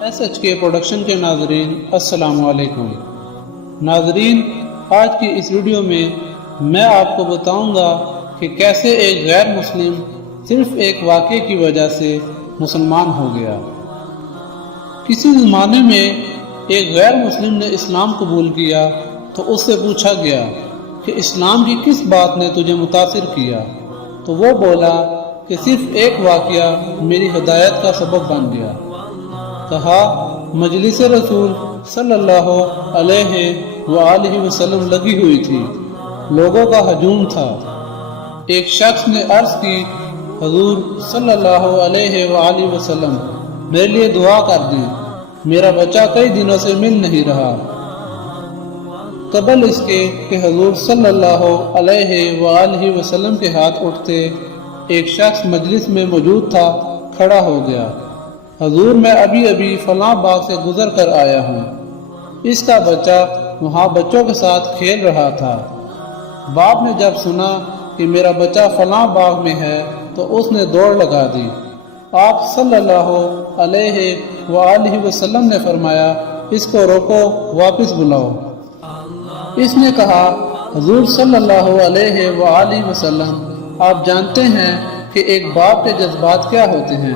SHK production کے ناظرین السلام علیکم۔ ناظرین، آج کی اس ویڈیو میں میں آپ کو بتاؤں گا کہ کیسے ایک غیر مسلم صرف ایک واقعے کی وجہ سے مسلمان ہو گیا۔ کسی زمانے میں ایک غیر مسلم نے اسلام قبول کیا تو اس سے پوچھا گیا کہ اسلام کی کس بات نے تجھے متاثر کیا؟ تو وہ بولا کہ صرف ایک واقعہ میری ہدایت کا سبب بن گیا۔ کہا مجلس رسول صلی اللہ علیہ وآلہ وسلم لگی ہوئی تھی، لوگوں کا ہجوم تھا۔ ایک شخص نے عرض کی، حضور صلی اللہ علیہ وآلہ وسلم میرے لیے دعا کر دیں، میرا بچہ کئی دنوں سے مل نہیں رہا۔ قبل اس کے کہ حضور صلی اللہ علیہ وآلہ وسلم کے ہاتھ اٹھتے، ایک شخص مجلس میں موجود تھا، کھڑا ہو گیا، حضور میں ابھی فلاں باغ سے گزر کر آیا ہوں۔ اس کا بچہ وہاں بچوں کے ساتھ کھیل رہا تھا۔ باپ نے جب سنا کہ میرا بچہ فلاں باغ میں ہے تو اس نے دوڑ لگا دی۔ آپ صلی اللہ علیہ وآلہ وسلم نے فرمایا، اس کو روکو، واپس بلاؤ۔ اس نے کہا، حضور صلی اللہ علیہ وآلہ وسلم آپ جانتے ہیں کہ ایک باپ کے جذبات کیا ہوتے ہیں؟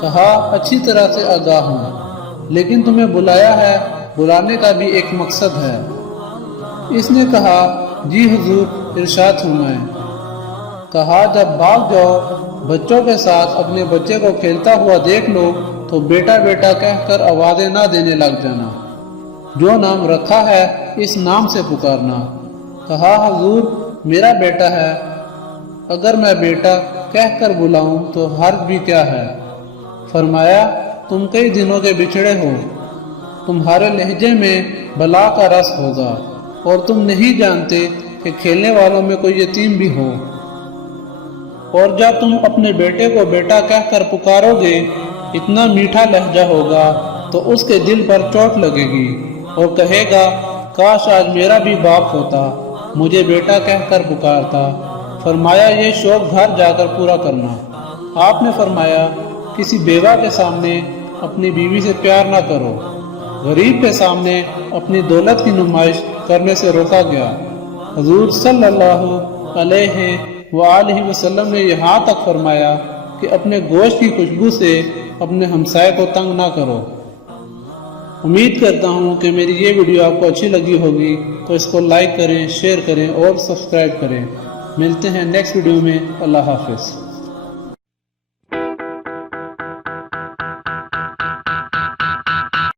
کہا، اچھی طرح سے آگاہ ہوں، لیکن تمہیں بلایا ہے، بلانے کا بھی ایک مقصد ہے۔ اس نے کہا، جی حضور ارشاد فرمائیں۔ کہا، جب بھاگ جاؤ، بچوں کے ساتھ اپنے بچے کو کھیلتا ہوا دیکھ لو تو بیٹا بیٹا کہہ کر آوازیں نہ دینے لگ جانا، جو نام رکھا ہے اس نام سے پکارنا۔ کہا، حضور میرا بیٹا ہے، اگر میں بیٹا کہہ کر بلاؤں تو حرج بھی کیا ہے؟ فرمایا، تم کئی دنوں کے بچھڑے ہو، تمہارے لہجے میں بلا کا رس ہوگا، اور تم نہیں جانتے کہ کھیلنے والوں میں کوئی یتیم بھی ہو، اور جب تم اپنے بیٹے کو بیٹا کہہ کر پکارو گے، اتنا میٹھا لہجہ ہوگا تو اس کے دل پر چوٹ لگے گی اور کہے گا، کاش آج میرا بھی باپ ہوتا، مجھے بیٹا کہہ کر پکارتا۔ فرمایا، یہ شوق گھر جا کر پورا کرنا۔ آپ نے فرمایا، کسی بیوہ کے سامنے اپنی بیوی سے پیار نہ کرو۔ غریب کے سامنے اپنی دولت کی نمائش کرنے سے روکا گیا۔ حضور صلی اللہ علیہ وآلہ وسلم نے یہاں تک فرمایا کہ اپنے گوشت کی خوشبو سے اپنے ہمسائے کو تنگ نہ کرو۔ امید کرتا ہوں کہ میری یہ ویڈیو آپ کو اچھی لگی ہوگی، تو اس کو لائک کریں، شیئر کریں اور سبسکرائب کریں۔ ملتے ہیں نیکسٹ ویڈیو میں۔ اللہ حافظ۔